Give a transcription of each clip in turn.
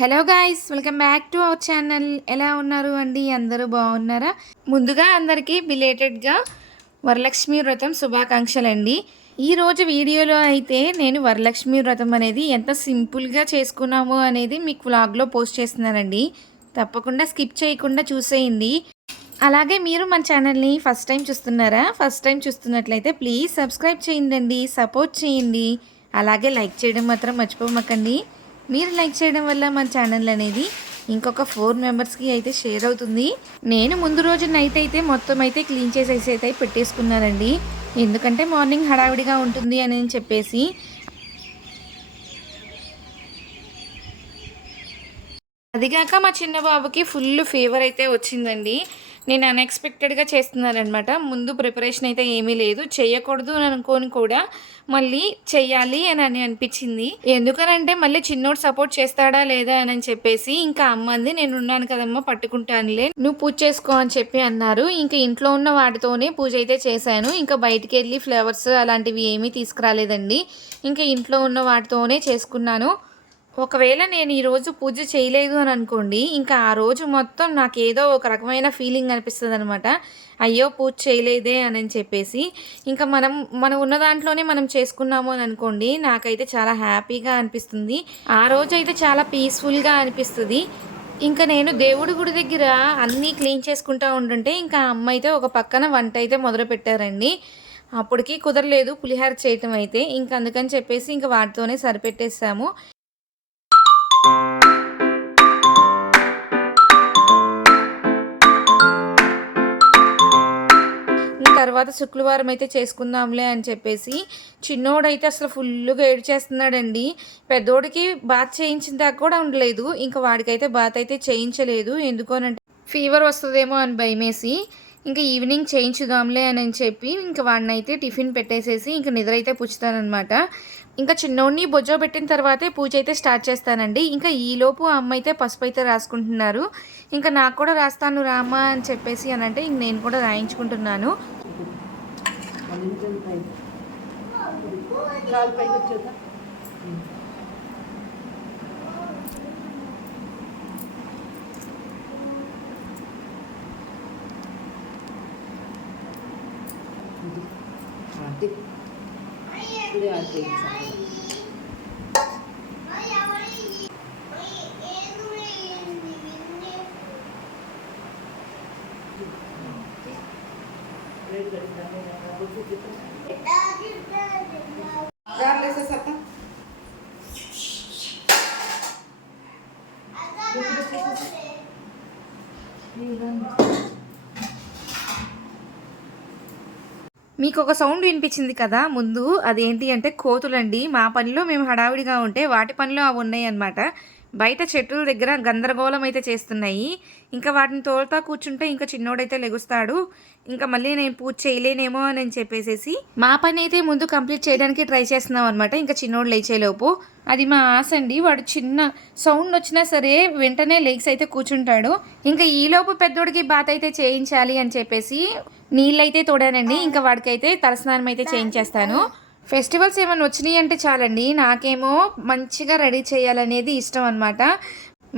Hello guys, welcome back to our channel. ఎలా ఉన్నారు అండి? అందరూ బాగున్నారా? ముందుగా అందరికీ బిలేటెడ్గా వరలక్ష్మి వ్రతం శుభాకాంక్షలండి. ఈరోజు వీడియోలో అయితే నేను వరలక్ష్మి వ్రతం అనేది ఎంత సింపుల్గా చేసుకున్నామో అనేది మీకు వ్లాగ్లో పోస్ట్ చేస్తున్నానండి. తప్పకుండా స్కిప్ చేయకుండా చూసేయండి. అలాగే మీరు మన ఛానల్ని ఫస్ట్ టైం చూస్తున్నారా? ఫస్ట్ టైం చూస్తున్నట్లయితే ప్లీజ్ సబ్స్క్రైబ్ చేయండి, సపోర్ట్ చేయండి. అలాగే లైక్ చేయడం మాత్రం మర్చిపోమకండి. మీరు లైక్ చేయడం వల్ల మన ఛానల్ అనేది ఇంకొక 4 మెంబర్స్కి అయితే షేర్ అవుతుంది. నేను ముందు రోజు నైట్ అయితే మొత్తం అయితే క్లీన్ చేసేసి అయితే పెట్టేసుకున్నానండి. ఎందుకంటే మార్నింగ్ హడావిడిగా ఉంటుంది అని చెప్పేసి. అదిగాక మా చిన్న బాబుకి ఫుల్ ఫీవర్ అయితే వచ్చిందండి. నేను అన్ఎక్స్పెక్టెడ్గా చేస్తున్నానమాట. ముందు ప్రిపరేషన్ అయితే ఏమీ లేదు, చేయకూడదు అని అనుకోని కూడా మళ్ళీ చెయ్యాలి అని అనిపించింది. ఎందుకనంటే మళ్ళీ చిన్నోడు సపోర్ట్ చేస్తాడా లేదా అని చెప్పేసి ఇంకా అమ్మంది, నేను ఉన్నాను కదమ్మా పట్టుకుంటానులే, నువ్వు పూజ చేసుకో అని చెప్పి అన్నారు. ఇంకా ఇంట్లో ఉన్న వాటితోనే పూజ అయితే చేశాను. ఇంకా బయటికి వెళ్ళి ఫ్లవర్స్ అలాంటివి ఏమీ తీసుకురాలేదండి. ఇంకా ఇంట్లో ఉన్న వాటితోనే చేసుకున్నాను. ఒకవేళ నేను ఈరోజు పూజ చేయలేదు అని అనుకోండి, ఇంకా ఆ రోజు మొత్తం నాకు ఏదో ఒక రకమైన ఫీలింగ్ అనిపిస్తుంది అనమాట. అయ్యో పూజ చేయలేదే అని చెప్పేసి. ఇంకా మనం ఉన్న దాంట్లోనే మనం చేసుకున్నాము అని అనుకోండి, నాకైతే చాలా హ్యాపీగా అనిపిస్తుంది. ఆ రోజు అయితే చాలా పీస్ఫుల్గా అనిపిస్తుంది. ఇంకా నేను దేవుడి గుడి దగ్గర అన్నీ క్లీన్ చేసుకుంటూ ఉంటుంటే ఇంకా అమ్మ అయితే ఒక పక్కన వంట అయితే మొదలు పెట్టారండి. అప్పటికి కుదరలేదు పులిహార చేయటం అయితే. ఇంకా అందుకని చెప్పేసి ఇంకా వాటితోనే సరిపెట్టేసాము. తర్వాత శుక్రవారం అయితే చేసుకుందాంలే అని చెప్పేసి చిన్నోడైతే అసలు ఫుల్గా ఏడ్చేస్తున్నాడండి. పెద్దోడికి బాత్ చేయించిన దాకా కూడా ఉండలేదు. ఇంకా వాడికైతే బాత్ అయితే చేయించలేదు. ఎందుకోనంటే ఫీవర్ వస్తుందేమో అని భయమేసి. ఇంకా ఈవినింగ్ చేయించుదాంలే అని చెప్పి ఇంకా వాడిని అయితే టిఫిన్ పెట్టేసేసి ఇంకా నిద్ర అయితే పుచ్చుతానమాట. ఇంకా చిన్నోడిని బొజ్జో పెట్టిన తర్వాతే పూజ అయితే స్టార్ట్ చేస్తానండి. ఇంకా ఈలోపు అమ్మ అయితే పసుపు అయితే రాసుకుంటున్నారు. ఇంకా నాకు కూడా రాస్తాను రామ్మా అని చెప్పేసి అని అంటే ఇంక నేను కూడా రాయించుకుంటున్నాను. మీకు ఒక సౌండ్ వినిపించింది కదా ముందు, అదేంటి అంటే కోతులండి. మా పనిలో మేము హడావిడిగా ఉంటే వాటి పనిలో అవి ఉన్నాయి అన్నమాట. బయట చెట్ల దగ్గర గందరగోళం అయితే చేస్తున్నాయి. ఇంకా వాటిని తోలుతా కూర్చుంటే ఇంకా చిన్నోడైతే లెగుస్తాడు. ఇంకా మళ్ళీ నేను పూజ చేయలేనేమో అని చెప్పేసి మా పని అయితే ముందు కంప్లీట్ చేయడానికి ట్రై చేస్తున్నాం అనమాట. ఇంకా చిన్నోడు లేచేలోపు అది మా ఆశ అండి. వాడు చిన్న సౌండ్ వచ్చినా సరే వెంటనే లెగ్స్ అయితే కూర్చుంటాడు. ఇంకా ఈలోపు పెద్దోడికి బాత్ అయితే చేయించాలి అని చెప్పేసి నీళ్ళైతే తోడానండి. ఇంకా వాడికైతే తలస్నానం అయితే చేయించేస్తాను. ఫెస్టివల్స్ ఏమైనా వచ్చినాయి అంటే చాలండి, నాకేమో మంచిగా రెడీ చేయాలనేది ఇష్టం అనమాట.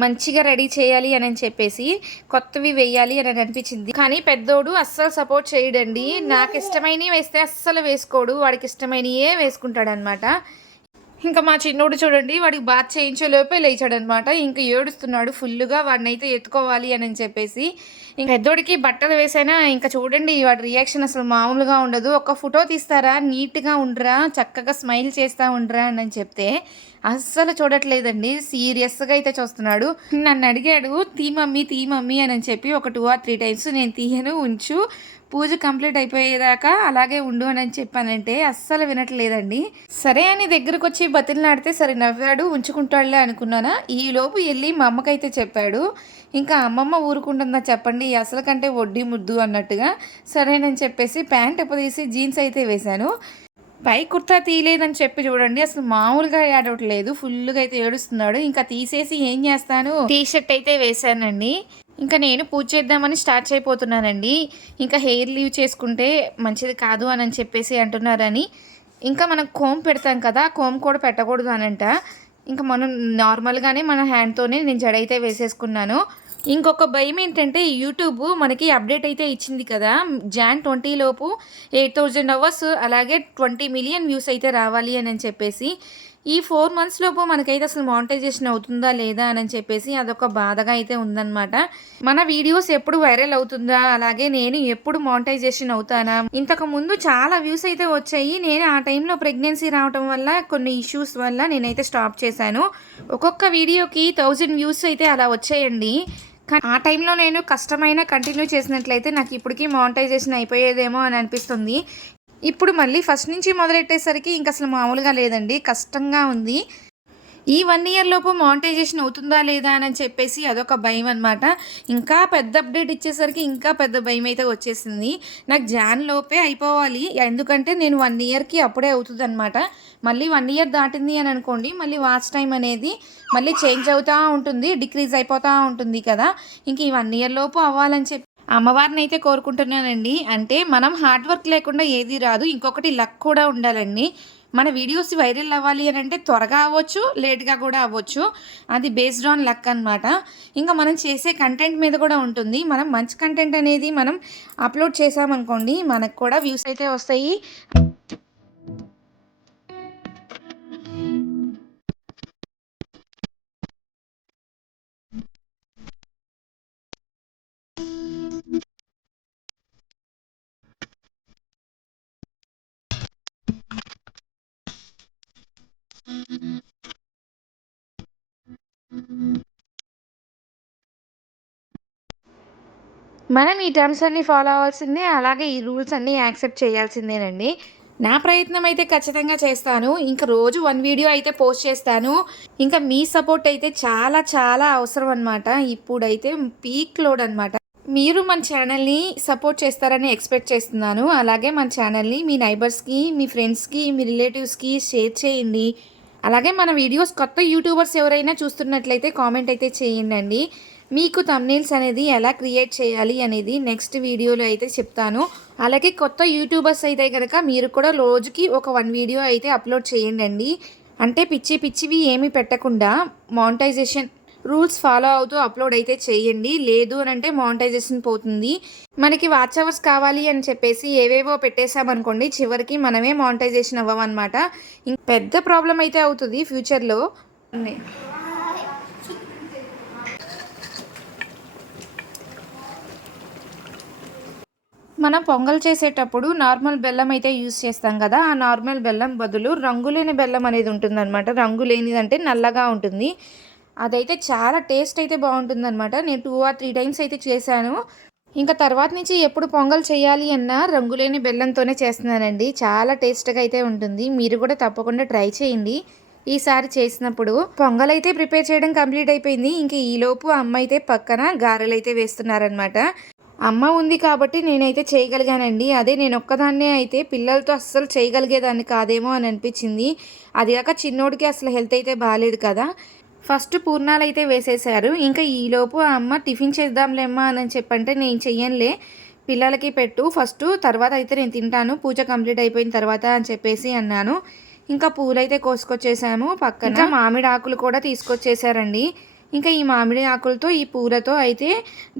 మంచిగా రెడీ చేయాలి అని చెప్పేసి కొత్తవి వేయాలి అని అనిపించింది. కానీ పెద్దోడు అస్సలు సపోర్ట్ చేయడండి. నాకు ఇష్టమైనవి వేస్తే అస్సలు వేసుకోడు, వాడికి ఇష్టమైనవే వేసుకుంటాడనమాట. ఇంకా మా చిన్నోడు చూడండి, వాడికి బాత్ చేయించేలోపే లేచాడనమాట. ఇంకా ఏడుస్తున్నాడు ఫుల్గా. వాడిని అయితే ఎత్తుకోవాలి అని చెప్పేసి ఇంక పెద్దోడికి బట్టలు వేసైనా ఇంకా చూడండి వాడి రియాక్షన్ అసలు మామూలుగా ఉండదు. ఒక ఫోటో తీస్తారా, నీట్గా ఉండరా, చక్కగా స్మైల్ చేస్తూ ఉండరా అని చెప్తే అస్సలు చూడట్లేదండి. సీరియస్గా అయితే చూస్తున్నాడు. నన్ను అడిగాడు తీ మమ్మీ అని చెప్పి ఒక 2 or 3 టైమ్స్. నేను తీయను, ఉంచు, పూజ కంప్లీట్ అయిపోయేదాకా అలాగే ఉండు అని చెప్పానంటే అస్సలు వినట్లేదండి. సరే అని దగ్గరకు వచ్చి బతిలాడితే సరే నవ్వాడు, ఉంచుకుంటాడులే అనుకున్నానా. ఈలోపు వెళ్ళి మా అమ్మకైతే చెప్పాడు. ఇంకా అమ్మమ్మ ఊరుకుంటుందా చెప్పండి, అసలు కంటే వడ్డీ ముద్దు అన్నట్టుగా. సరేనని చెప్పేసి ప్యాంట్ తీసి జీన్స్ అయితే వేశాను. పై కుర్తా తీయలేదని చెప్పి చూడండి అసలు మామూలుగా ఏడవట్లేదు, ఫుల్గా అయితే ఏడుస్తున్నాడు. ఇంకా తీసేసి ఏం చేస్తాను, టీ షర్ట్ అయితే వేశానండి. ఇంకా నేను పూజ చేద్దామని స్టార్ట్ అయిపోతున్నానండి. ఇంకా హెయిర్ లీవ్ చేసుకుంటే మంచిది కాదు అని చెప్పేసి అంటున్నారని ఇంకా మనం కోమ్ పెడతాం కదా, కోమ్ కూడా పెట్టకూడదు అనంట. ఇంకా మనం నార్మల్‌గానే మన హ్యాండ్‌తోనే నేను జడైతే వేసేసుకున్నాను. ఇంకొక భయమేంటంటే యూట్యూబ్ మనకి అప్డేట్ అయితే ఇచ్చింది కదా! జాన్ 20 లోపు 8000 అవర్స్ అలాగే 20,000,000 వ్యూస్ అయితే రావాలి అనని చెప్పేసి. ఈ 4 మంత్స్ లోపు మనకైతే అసలు మానిటైజేషన్ అవుతుందా లేదా అనని చెప్పేసి అదొక బాధగా అయితే ఉందనమాట. మన వీడియోస్ ఎప్పుడు వైరల్ అవుతుందా? అలాగే నేను ఎప్పుడు మానిటైజేషన్ అవుతానా? ఇంతకుముందు చాలా వ్యూస్ అయితే వచ్చాయి. నేను ఆ టైంలో ప్రెగ్నెన్సీ రావటం వల్ల కొన్ని ఇష్యూస్ వల్ల నేనైతే స్టాప్ చేశాను. ఒక్కొక్క వీడియోకి 1000 వ్యూస్ అయితే అలా వచ్చాయండి. కానీ ఆ టైంలో నేను కష్టమైన కంటిన్యూ చేసినట్లయితే నాకు ఇప్పటికి మానిటైజేషన్ అయిపోయేదేమో అని అనిపిస్తుంది. ఇప్పుడు మళ్ళీ ఫస్ట్ నుంచి మొదలెట్టేసరికి ఇంక అసలు మామూలుగా లేదండి. కష్టంగా ఉంది. ఈ 1 ఇయర్ లోపు మానిటైజేషన్ అవుతుందా లేదా అని చెప్పేసి అదొక భయం అనమాట. ఇంకా పెద్ద అప్డేట్ ఇచ్చేసరికి ఇంకా పెద్ద భయమైతే వచ్చేసింది. నాకు జాన్ లోపే అయిపోవాలి. ఎందుకంటే నేను 1 ఇయర్‌కి అప్పుడే అవుతదనమాట. మళ్ళీ 1 ఇయర్ దాటింది అని అనుకోండి, మళ్ళీ వాచ్ టైమ్ అనేది మళ్ళీ చేంజ్ అవుతా ఉంటుంది. డిక్రీజ్ అయిపోతా ఉంటుంది కదా! ఇంక ఈ 1 ఇయర్ లోపు అవ్వాలని చెప్పి అమ్మవారినైతే కోరుకుంటున్నానండి. అంటే మనం హార్డ్ వర్క్ లేకుండా ఏది రాదు. ఇంకొకటి లక్ కూడా ఉండాలండి. మన వీడియోస్ వైరల్ అవ్వాలి అని అంటే త్వరగా అవ్వచ్చు, లేట్‌గా కూడా అవ్వచ్చు. అది బేస్డ్ ఆన్ లక్ అనమాట. ఇంకా మనం చేసే కంటెంట్ మీద కూడా ఉంటుంది. మనం మంచి కంటెంట్ అనేది మనం అప్‌లోడ్ చేశామనుకోండి, మనకు కూడా వ్యూస్ అయితే వస్తాయి. మనం ఈ టర్మ్స్ అన్నీ ఫాలో అవ్వాల్సిందే. అలాగే ఈ రూల్స్ అన్నీ యాక్సెప్ట్ చేయాల్సిందేనండి. నా ప్రయత్నం అయితే ఖచ్చితంగా చేస్తాను. ఇంక రోజు 1 వీడియో అయితే పోస్ట్ చేస్తాను. ఇంకా మీ సపోర్ట్ అయితే చాలా చాలా అవసరం అనమాట. ఇప్పుడైతే పీక్ లోడ్ అనమాట. మీరు మన ఛానల్‌ని సపోర్ట్ చేస్తారని ఎక్స్‌పెక్ట్ చేస్తున్నాను. అలాగే మన ఛానల్‌ని మీ నైబర్స్‌కి, మీ ఫ్రెండ్స్‌కి, మీ రిలేటివ్స్‌కి షేర్ చేయండి. అలాగే మన వీడియోస్ కొత్త యూట్యూబర్స్ ఎవరైనా చూస్తున్నట్లయితే కామెంట్ అయితే చేయండండి. మీకు థంబ్‌నెయిల్స్ అనేది ఎలా క్రియేట్ చేయాలి అనేది నెక్స్ట్ వీడియోలో అయితే చెప్తాను. అలాగే కొత్త యూట్యూబర్స్ అయితే గనక మీరు కూడా రోజుకి ఒక 1 వీడియో అయితే అప్‌లోడ్ చేయండండి. అంటే పిచ్చి పిచ్చివి ఏమీ పెట్టకుండా మానిటైజేషన్ రూల్స్ ఫాలో అవుతూ అప్‌లోడ్ అయితే చేయండి. లేదు అనంటే మానిటైజేషన్ పోతుంది. మనకి వాచ్ అవర్స్ కావాలి అని చెప్పేసి ఏవేవో పెట్టేసామనుకోండి, చివరికి మనమే మానిటైజేషన్ అవ్వమనమాట. పెద్ద ప్రాబ్లమ్ అయితే అవుతది ఫ్యూచర్‌లో. మనం పొంగల్ చేసేటప్పుడు నార్మల్ బెల్లం అయితే యూజ్ చేస్తాం కదా! ఆ నార్మల్ బెల్లం బదులు రంగులేని బెల్లం అనేది ఉంటుందనమాట. రంగు లేనిదంటే నల్లగా ఉంటుంది. అదైతే చాలా టేస్ట్ అయితే బావుంటుందనమాట. నేను 2 ఆర్ 3 టైమ్స్ అయితే చేశాను. ఇంకా తర్వాత నుంచి ఎప్పుడు పొంగల్ చేయాలి అన్నా రంగులేని బెల్లంతోనే చేస్తున్నానండి. చాలా టేస్ట్‌గా అయితే ఉంటుంది. మీరు కూడా తప్పకుండా ట్రై చేయండి. ఈసారి చేసినప్పుడు పొంగలైతే ప్రిపేర్ చేయడం కంప్లీట్ అయిపోయింది. ఇంక ఈలోపు అమ్మ అయితే పక్కన గారెలైతే వేస్తున్నారనమాట. అమ్మ ఉంది కాబట్టి నేనైతే చేయగలిగానండి. అదే నేనొక్కదాన్నే అయితే పిల్లలతో అస్సలు చేయగలిగేదాన్ని కాదేమో అని అనిపించింది. అది కాక చిన్నోడికి అసలు హెల్త్ అయితే బాలేదు కదా! ఫస్ట్ పూర్ణాలైతే వేసేశారు. ఇంకా ఈలోపు ఆ అమ్మ టిఫిన్ చేద్దాంలేమ్మా అని చెప్పంటే నేను చెయ్యనులే పిల్లలకి పెట్టు ఫస్టు తర్వాత అయితే నేను తింటాను పూజ కంప్లీట్ అయిపోయిన తర్వాత అని చెప్పేసి అన్నాను. ఇంకా పూలైతే కోసుకొచ్చేసాము. పక్కన మామిడి ఆకులు కూడా తీసుకొచ్చేసారండి. ఇంకా ఈ మామిడి ఆకులతో ఈ పూలతో అయితే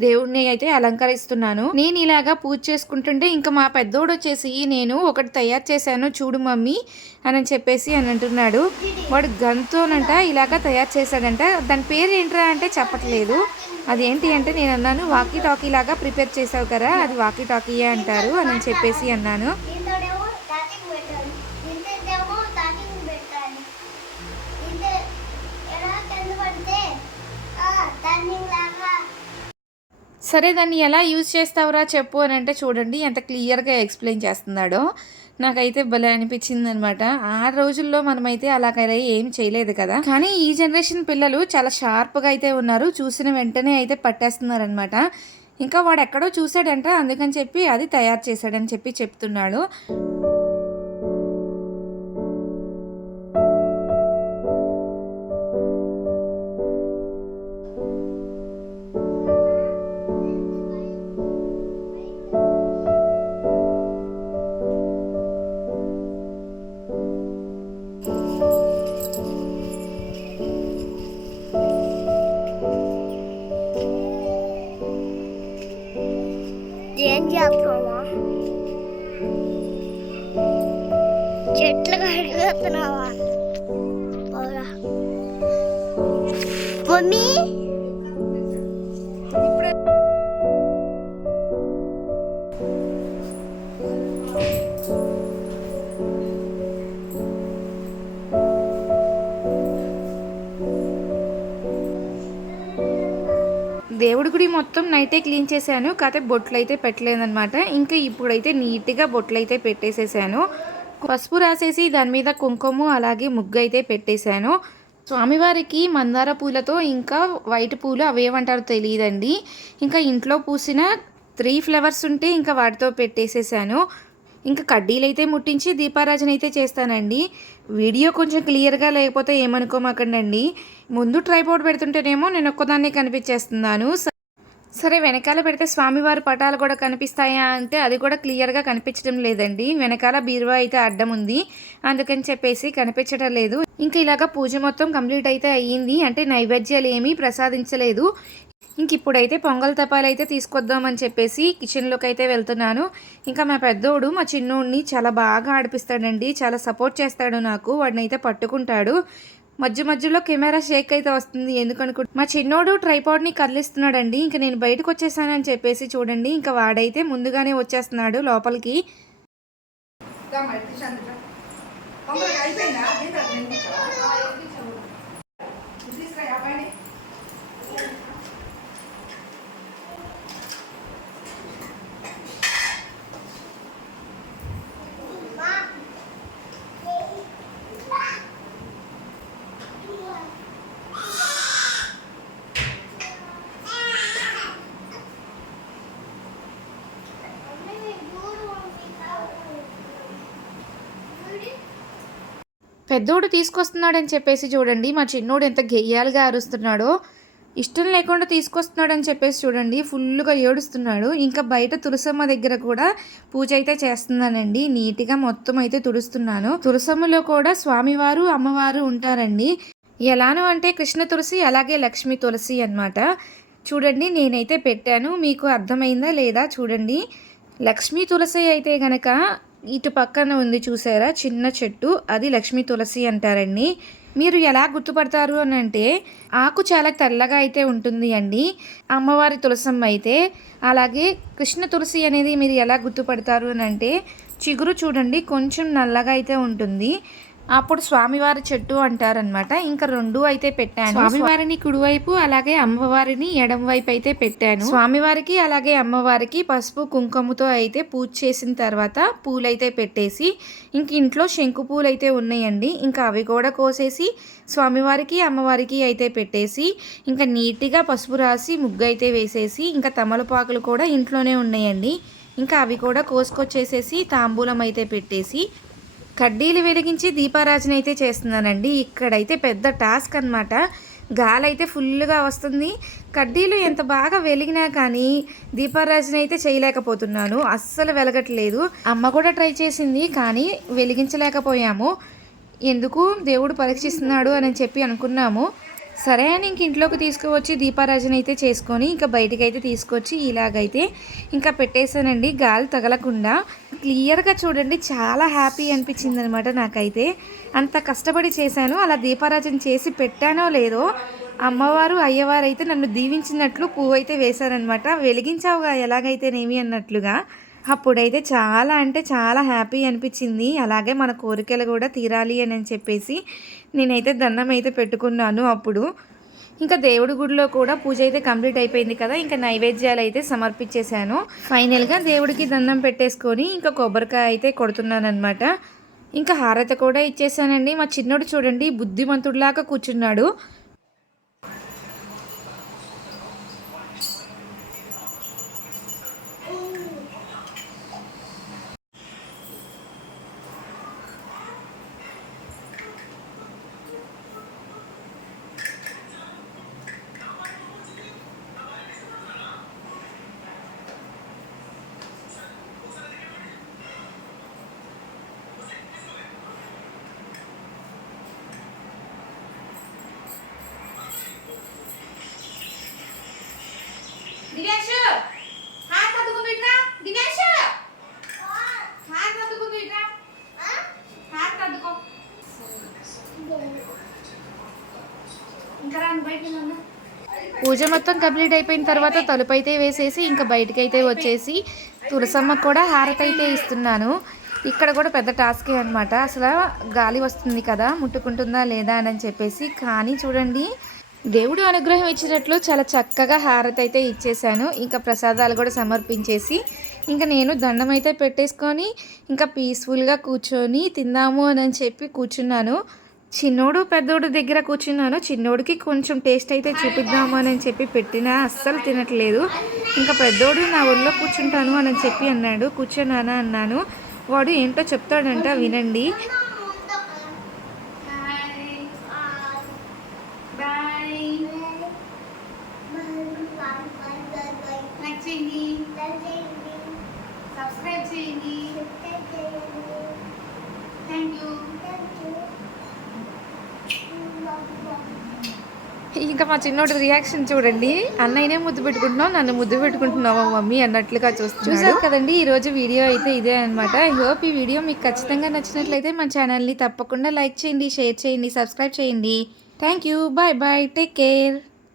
దేవుడిని అయితే అలంకరిస్తున్నాను. నేను ఇలాగా పూజ చేసుకుంటుంటే ఇంకా మా పెద్దోడొచ్చేసి నేను ఒకటి తయారు చేశాను చూడు మమ్మీ అని చెప్పేసి అని అంటున్నాడు. వాడు గన్తోనంట ఇలాగా తయారు చేశాడంట. దాని పేరు ఏంట్రా అంటే చెప్పట్లేదు. అదేంటి అంటే నేను అన్నాను వాకీ టాకీ లాగా ప్రిపేర్ చేసావు కదా అది వాకీ టాకీయే అంటారు అని చెప్పేసి అన్నాను. సరే దాన్ని ఎలా యూజ్ చేస్తావురా చెప్పు అని అంటే చూడండి ఎంత క్లియర్గా ఎక్స్ప్లెయిన్ చేస్తున్నాడో. నాకైతే భలే అనిపించిందనమాట. ఆ రోజుల్లో మనమైతే అలాగైతే ఏం చేయలేదు కదా! కానీ ఈ జనరేషన్ పిల్లలు చాలా షార్ప్‌గా అయితే ఉన్నారు. చూసిన వెంటనే అయితే పట్టేస్తున్నారనమాట. ఇంకా వాడెక్కడో చూసాడంట అందుకని చెప్పి అది తయారు చేశాడని చెప్పి చెప్తున్నాడు. చేస్తున్నావా మమ్మీ? దేవుడి గుడి మొత్తం నైటే క్లీన్ చేశాను, కాకపోతే బొట్లు అయితే పెట్టలేదన్నమాట. ఇంకా ఇప్పుడైతే నీట్గా బొట్లు అయితే పెట్టేసేసాను. పసుపు రాసేసి దాని మీద కుంకుమ అలాగే ముగ్గు అయితే పెట్టేశాను. స్వామివారికి మందార పూలతో ఇంకా వైట్ పూలు అవేమంటారో తెలియదండి, ఇంకా ఇంట్లో పూసిన 3 ఫ్లవర్స్ ఉంటే ఇంకా వాటితో పెట్టేసేసాను. ఇంకా కడ్డీలు అయితే ముట్టించి దీపారాజన అయితే చేస్తానండి. వీడియో కొంచెం క్లియర్గా లేకపోతే ఏమనుకోమాకండి. ముందు ట్రైపోర్డ్ పెడుతుంటేనేమో నేను ఒక్కదాన్నే కనిపించేస్తున్నాను. సరే వెనకాల పెడితే స్వామివారి పటాలు కూడా కనిపిస్తాయా అంటే అది కూడా క్లియర్గా కనిపించడం లేదండి. వెనకాల బీరువా అయితే అడ్డం ఉంది, అందుకని చెప్పేసి కనిపించడం లేదు. ఇంకా ఇలాగ పూజ మొత్తం కంప్లీట్ అయితే అయ్యింది. అంటే నైవేద్యాలు ఏమీ ప్రసాదించలేదు. ఇంక ఇప్పుడైతే పొంగల్ తపాలు అయితే తీసుకొద్దామని చెప్పేసి కిచెన్లోకి అయితే వెళ్తున్నాను. ఇంకా మా పెద్దోడు మా చిన్నోడిని చాలా బాగా ఆడిపిస్తాడండి, చాలా సపోర్ట్ చేస్తాడు నాకు. వాడిని అయితే పట్టుకుంటాడు. మధ్య మధ్యలో కెమెరా షేక్ అయితే వస్తుంది ఎందుకనుకుంటా. మా చిన్నోడు ట్రైపాడ్ని కదిలిస్తున్నాడండి. ఇంకా నేను బయటకు వచ్చేసానని చెప్పేసి చూడండి, ఇంకా వాడైతే ముందుగానే వచ్చేస్తున్నాడు లోపలికి. పెద్దోడు తీసుకొస్తున్నాడని చెప్పేసి చూడండి మా చిన్నోడు ఎంత గెయ్యాలుగా అరుస్తున్నాడో. ఇష్టం లేకుండా తీసుకొస్తున్నాడని చెప్పేసి చూడండి ఫుల్గా ఏడుస్తున్నాడు. ఇంకా బయట తులసమ్మ దగ్గర కూడా పూజ అయితే చేస్తున్నానండి. నీట్గా మొత్తం అయితే తుడుస్తున్నాను. తులసమ్మలో కూడా స్వామివారు అమ్మవారు ఉంటారండి. ఎలానో అంటే కృష్ణ తులసి అలాగే లక్ష్మీ తులసి అన్నమాట. చూడండి నేనైతే పెట్టాను, మీకు అర్థమైందా లేదా చూడండి. లక్ష్మీ తులసి అయితే గనక ఇటు పక్కన ఉంది చూసారా చిన్న చెట్టు, అది లక్ష్మీ తులసి అంటారండి. మీరు ఎలా గుర్తుపడతారు అని అంటే ఆకు చాలా తెల్లగా అయితే ఉంటుంది అండి అమ్మవారి తులసమ్మ అయితే. అలాగే కృష్ణ తులసి అనేది మీరు ఎలా గుర్తుపడతారు అని అంటే చిగురు చూడండి కొంచెం నల్లగా అయితే ఉంటుంది, అప్పుడు స్వామివారి చెట్టు అంటారనమాట. ఇంకా 2 అయితే పెట్టాను. స్వామివారిని కుడివైపు అలాగే అమ్మవారిని ఎడం వైపు అయితే పెట్టాను. స్వామివారికి అలాగే అమ్మవారికి పసుపు కుంకుమతో అయితే పూజ చేసిన తర్వాత పూలైతే పెట్టేసి ఇంక ఇంట్లో శంకు పూలు అయితే ఉన్నాయండి. ఇంకా అవి కూడా కోసేసి స్వామివారికి అమ్మవారికి అయితే పెట్టేసి ఇంకా నీట్గా పసుపు రాసి ముగ్గు అయితే వేసేసి ఇంకా తమలపాకులు కూడా ఇంట్లోనే ఉన్నాయండి. ఇంకా అవి కూడా కోసుకొచ్చేసేసి తాంబూలం అయితే పెట్టేసి కడ్డీలు వెలిగించి దీపారాజన అయితే చేస్తున్నానండి. ఇక్కడైతే పెద్ద టాస్క్ అనమాట. గాలైతే ఫుల్గా వస్తుంది. కడ్డీలు ఎంత బాగా వెలిగినా కానీ దీపారాజన అయితే చేయలేకపోతున్నాను, అస్సలు వెలగట్లేదు. అమ్మ కూడా ట్రై చేసింది కానీ వెలిగించలేకపోయాము. ఎందుకు దేవుడు పరీక్షిస్తున్నాడు అని చెప్పి అనుకున్నాము. సరే అని ఇంక ఇంట్లోకి తీసుకువచ్చి దీపారాజన అయితే చేసుకొని ఇంకా బయటికి అయితే తీసుకొచ్చి ఇలాగైతే ఇంకా పెట్టేశానండి గాలి తగలకుండా. క్లియర్గా చూడండి చాలా హ్యాపీ అనిపించింది అనమాట నాకైతే. అంత కష్టపడి చేశాను, అలా దీపారాజన చేసి పెట్టానో లేదో అమ్మవారు అయ్యవారు అయితే నన్ను దీవించినట్లు పువ్వు అయితే వేశారనమాట. వెలిగించావుగా ఎలాగైతేనేమి అన్నట్లుగా. అప్పుడైతే చాలా అంటే చాలా హ్యాపీ అనిపించింది. అలాగే మన కోరికలు కూడా తీరాలి అని చెప్పేసి నేనైతే దండం అయితే పెట్టుకున్నాను. అప్పుడు ఇంకా దేవుడి గుడిలో కూడా పూజ అయితే కంప్లీట్ అయిపోయింది కదా, ఇంకా నైవేద్యాలు అయితే సమర్పించేశాను. ఫైనల్గా దేవుడికి దండం పెట్టేసుకొని ఇంకా కొబ్బరికాయ అయితే కొడుతున్నాను అనమాట. ఇంకా హారతి కూడా ఇచ్చేసానండి. మా చిన్నోడు చూడండి బుద్ధిమంతుడిలాగా కూర్చున్నాడు. దినేష్ హాత్ అద్దుకుంది ఇట్రా. దినేష్ హాత్ అద్దుకుంది ఇట్రా. హాత్ అద్దుకో. పూజ మొత్తం కంప్లీట్ అయిపోయిన తర్వాత తలుపు అయితే వేసేసి ఇంకా బయటకైతే వచ్చేసి తులసమ్మ కూడా హారతి అయితే ఇస్తున్నాను. ఇక్కడ కూడా పెద్ద టాస్కే అనమాట. అసలు గాలి వస్తుంది కదా, ముట్టుకుంటుందా లేదా అని చెప్పేసి. కానీ చూడండి, దేవుడు అనుగ్రహం ఇచ్చినట్లు చాలా చక్కగా హారతి అయితే ఇచ్చేసాను. ఇంకా ప్రసాదాలు కూడా సమర్పించేసి ఇంకా నేను దండం అయితే పెట్టేసుకొని ఇంకా పీస్ఫుల్గా కూర్చొని తిందాము అని చెప్పి కూర్చున్నాను. చిన్నోడు పెద్దోడు దగ్గర కూర్చున్నాను. చిన్నోడికి కొంచెం టేస్ట్ అయితే చూపిద్దాము అని చెప్పి పెట్టినా అస్సలు తినట్లేదు. ఇంకా పెద్దోడు నా ఒళ్ళో కూర్చుంటాను అని చెప్పి అన్నాడు. కూర్చోనానా అన్నాను. వాడు ఏంటో చెప్తాడంట, వినండి. ఇంకా మా చిన్నోడి రియాక్షన్ చూడండి. అన్నయ్యనే ముద్దు పెట్టుకుంటున్నావు, నన్ను ముద్దు పెట్టుకుంటున్నావా మమ్మీ అన్నట్లుగా చూసారు కదండి. ఈరోజు వీడియో అయితే ఇదే అనమాట. ఐ హోప్ ఈ వీడియో మీకు ఖచ్చితంగా నచ్చినట్లయితే మన ఛానల్ని తప్పకుండా లైక్ చేయండి, షేర్ చేయండి, సబ్స్క్రైబ్ చేయండి. Thank you. Bye bye. Take care.